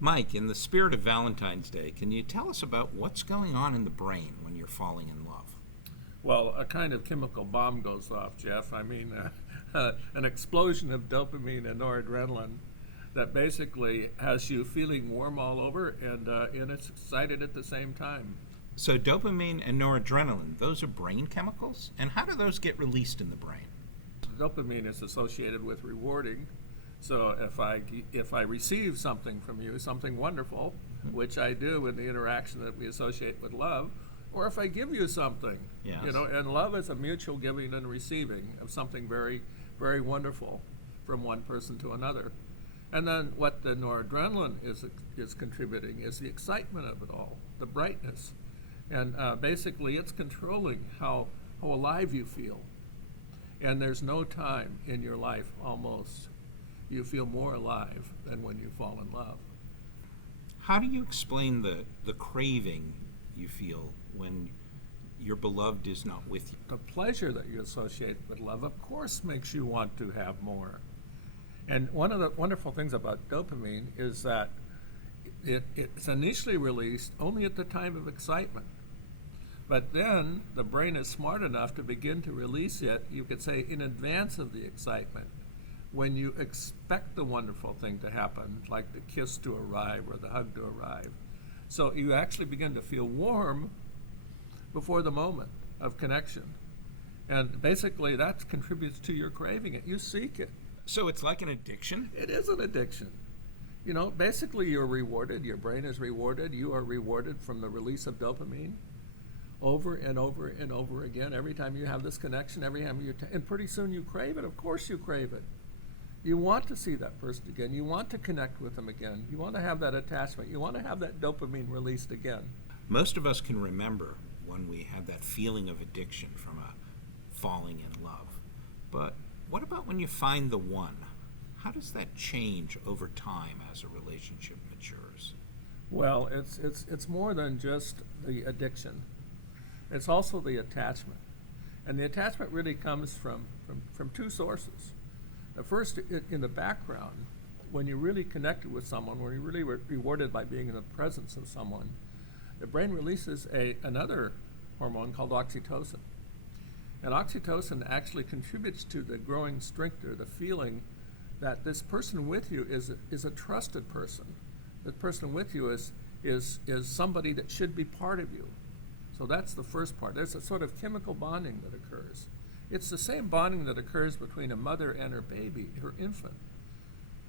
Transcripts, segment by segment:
Mike, in the spirit of Valentine's Day, can you tell us about what's going on in the brain when you're falling in love? Well, a kind of chemical bomb goes off, Jeff. I mean, an explosion of dopamine and noradrenaline that basically has you feeling warm all over and it's excited at the same time. So dopamine and noradrenaline, those are brain chemicals? And how do those get released in the brain? Dopamine is associated with rewarding. So if I receive something from you, something wonderful, which I do in the interaction that we associate with love, or if I give you something, Yes. And love is a mutual giving and receiving of something very, very wonderful from one person to another. And then what the noradrenaline is contributing is the excitement of it all, the brightness. And basically it's controlling how alive you feel. And there's no time in your life almost you feel more alive than when you fall in love. How do you explain the craving you feel when your beloved is not with you? The pleasure that you associate with love, of course, makes you want to have more. And one of the wonderful things about dopamine is that it's initially released only at the time of excitement. But then the brain is smart enough to begin to release it, you could say, in advance of the excitement, when you expect the wonderful thing to happen, like the kiss to arrive or the hug to arrive. So you actually begin to feel warm before the moment of connection. And basically that contributes to your craving it. You seek it. So it's like an addiction? It is an addiction. Basically you're rewarded, your brain is rewarded, you are rewarded from the release of dopamine over and over and over again. Every time you have this connection, every time and pretty soon you crave it. Of course you crave it. You want to see that person again. You want to connect with them again. You want to have that attachment. You want to have that dopamine released again. Most of us can remember when we had that feeling of addiction from a falling in love. But what about when you find the one? How does that change over time as a relationship matures? Well, it's more than just the addiction. It's also the attachment. And the attachment really comes from two sources. First, in the background, when you're really connected with someone, when you're really rewarded by being in the presence of someone, the brain releases another hormone called oxytocin. And oxytocin actually contributes to the growing strength or the feeling that this person with you is a trusted person. The person with you is somebody that should be part of you. So that's the first part. There's a sort of chemical bonding that occurs. It's the same bonding that occurs between a mother and her baby, her infant,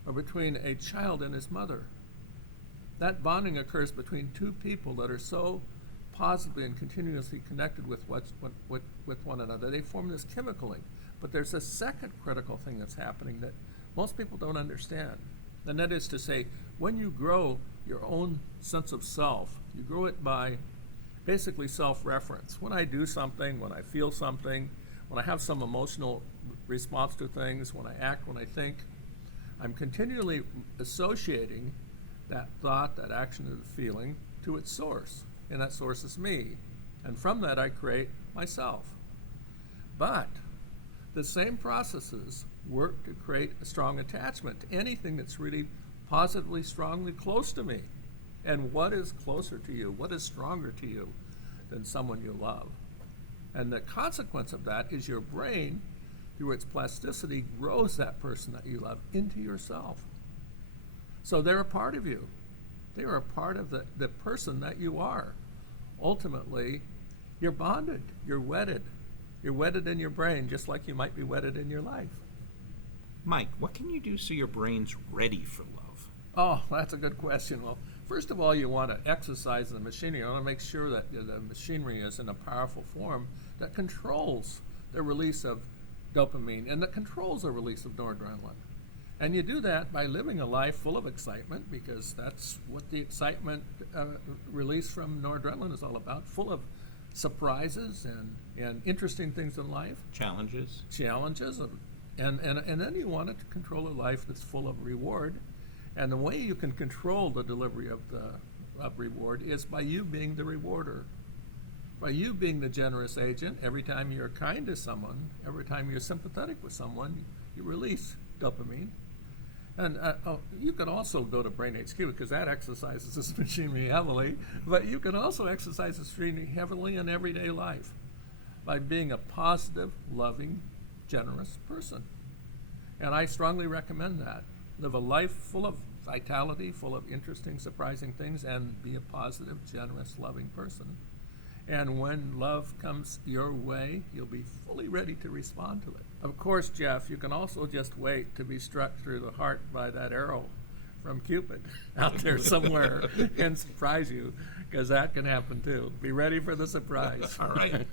or between a child and his mother. That bonding occurs between two people that are so positively and continuously connected with one another. They form this chemical link. But there's a second critical thing that's happening that most people don't understand. And that is to say, when you grow your own sense of self, you grow it by basically self-reference. When I do something, when I feel something, when I have some emotional response to things, when I act, when I think, I'm continually associating that thought, that action, or the feeling to its source. And that source is me. And from that I create myself. But the same processes work to create a strong attachment to anything that's really positively, strongly close to me. And what is closer to you? What is stronger to you than someone you love? And the consequence of that is your brain, through its plasticity, grows that person that you love into yourself. So they're a part of you. They are a part of the person that you are. Ultimately, you're bonded, you're wedded. You're wedded in your brain just like you might be wedded in your life. Mike, what can you do so your brain's ready for love? Oh, that's a good question. Well, first of all, you want to exercise the machinery. You want to make sure that the machinery is in a powerful form that controls the release of dopamine and that controls the release of noradrenaline. And you do that by living a life full of excitement, because that's what the excitement release from noradrenaline is all about, full of surprises and interesting things in life. Challenges. And then you want to control a life that's full of reward. And the way you can control the delivery of reward is by you being the rewarder. By you being the generous agent. Every time you're kind to someone, every time you're sympathetic with someone, you release dopamine. And you can also go to Brain HQ because that exercises this machinery heavily, but you can also exercise this machinery heavily in everyday life by being a positive, loving, generous person. And I strongly recommend that. Live a life full of vitality, full of interesting, surprising things, and be a positive, generous, loving person. And when love comes your way, you'll be fully ready to respond to it. Of course, Jeff, you can also just wait to be struck through the heart by that arrow from Cupid out there somewhere and surprise you, because that can happen too. Be ready for the surprise. All right.